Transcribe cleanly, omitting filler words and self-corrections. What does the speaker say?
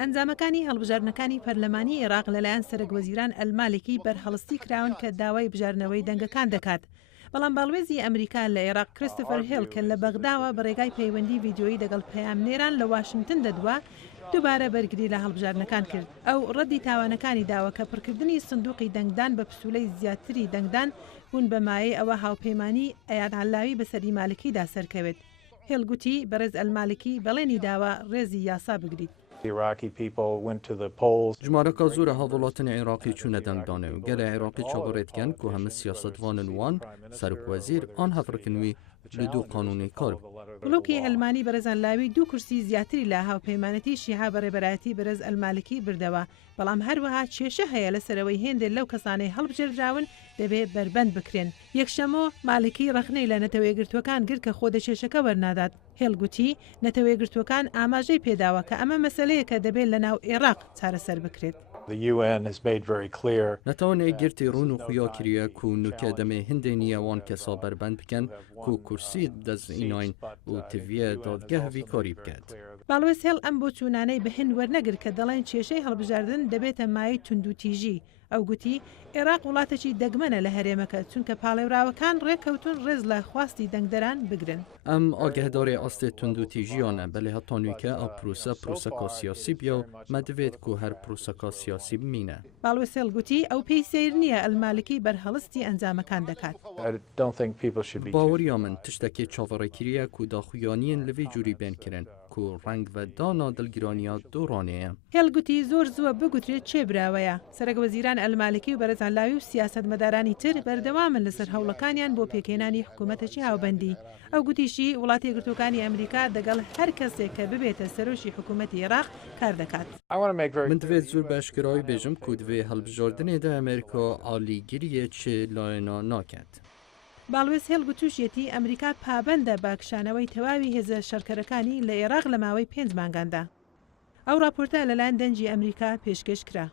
ئەنجامەکانی هەڵبژارنەکانی پەرلەمانی عێراق لەلایەن سەرۆکوەزیران ئەلمالکی بەرهەڵستی کراون کە داوای بژارنەوەی دەنگەکان دەکات. بەڵام باڵوێزی ئەمریکا لە عێراق کریستۆفەر هێل کە لە بەغداوە بەڕێگای پەیوەندی ڤیدیۆیی لەگەڵ پەیامنێران لە واشنگتن دەدوا دووبارە بەرگری لە هەڵبژارنەکان کرد. ئەو ڕەدی تاوانەکانی داوە کە پڕکردنی سندوقی دەنگدان بە پسوولەی زیاتری دەنگدان بوون بە مایەی ئەوە هاوپەیمانی ئەیاد عەلاوی بەسەری مالکیدا سەرکەوێت. هێل گوتی بەڕێز ئەلمالکی بەڵێنی داوە ڕێزی یاسا بگریت. ژمارەکە زۆرە هاوڵاتنی عێراقی چوونە دەنگدانێ و گەلە عێراقی چاوەڕێتکەن کو هەمە سیاسەتوانن وان سەرۆکوەزیر ئان هەفڕکردنووی لە دوو قانونی کار. بڵۆکی ئەلمانی بەرز عەلاوی دوو کورسی زیاتری لە هاوپەیمانەتی شیعە بەڕێبەرایەتی بەرز ئەلمالکی بردەوە، بەڵام هەروەها کێشە هەیە لەسەرەوەی هێندێک لەو کەسانەی هەڵبژێردراون دەبێت بەربەند بکرێن. یەکشەمۆ مالکی ڕەخنەی لە نەتەوەیەگرتوەکان گرت کە خۆ دەچێشەکە وەرنادات. هێڵگوتی نەتەوەیەگرتوەکان ئاماژەی پێداوە کە ئەمە مەسەلەیە کە دەبێت لە ناو عێراق چارەسەر بکرێت. نەتەوانێ گرتی ڕون و خویا کریە کو نوکە دەمێ هەندێ نیەوان کەسا بەربەند بکەن کو کورسی دەزئیناین و تڤە دادگەهوی کاری بکات. باڵوێز هێڵ ئەم بۆ چوونانەی بە هند وەرنەگر کە دەڵێن کێشەی هەڵبژاردن دەبێتە مای توندوتیژی. ئەو گوتی عێراق وڵاتێکی دەگمەنە لە هەرێمەکە چونکە پاڵێوراوەکان ڕێککەوتون ڕێز لە خواستی دەنگدەران بگرن. ئەم ئاگەهداری ئاستێ توندوتیژیانە بەلێ هەتانویکە ئە پروسەکە سیاسی بیا و مەدەوێت کو هەر پروسەکە سیاسی بمینە. باڵوێز هێڵ گوتی ئەو پێی سیر نییە ئەلمالکی بەرهەڵستی ئەنجامەکان دەکات. باوەریە من تشتێکی چاوەڕێکریە کو داخویانیان لەوێ جووری بێنکردن کو ڕنگ و دانا دڵگیرانیا دۆڕانەیە. هێڵ گوتی زۆر زووە بگوترێت چێ براوەیە. سەرۆکوەزیران ئەلمالکی و بەرز عەلاوی و سیاسەتمەدارانی تر بەردەوامن لەسەر هەوڵەکانیان بۆ پێکهێنانی حکوومەتێکی هاوبەندی. ئەو گوتیشی وڵاتی یەکگرتووەکانی ئەمریکا دەگەڵ هەر کەسێک کە ببێتە سەرۆشی حکوومەتی عێراق کار دەکات. من دەوێت زۆر بەشکراوی بێژم کو دوێ هەڵبژاردنێدا ئەمریکا ئالیگیریە چێ لایەنە ناکات. باڵوێز هێڵ گوتوشیەتی ئەمریکا پابەندە باکشانەوەی تەواوی هێزە شەڕکەرەکانی لە عێراق لە ماوەی 5 مانگاندا. ئەو راپۆرتە لەلایەن دەنجی ئەمریکا پێشکەش کرا.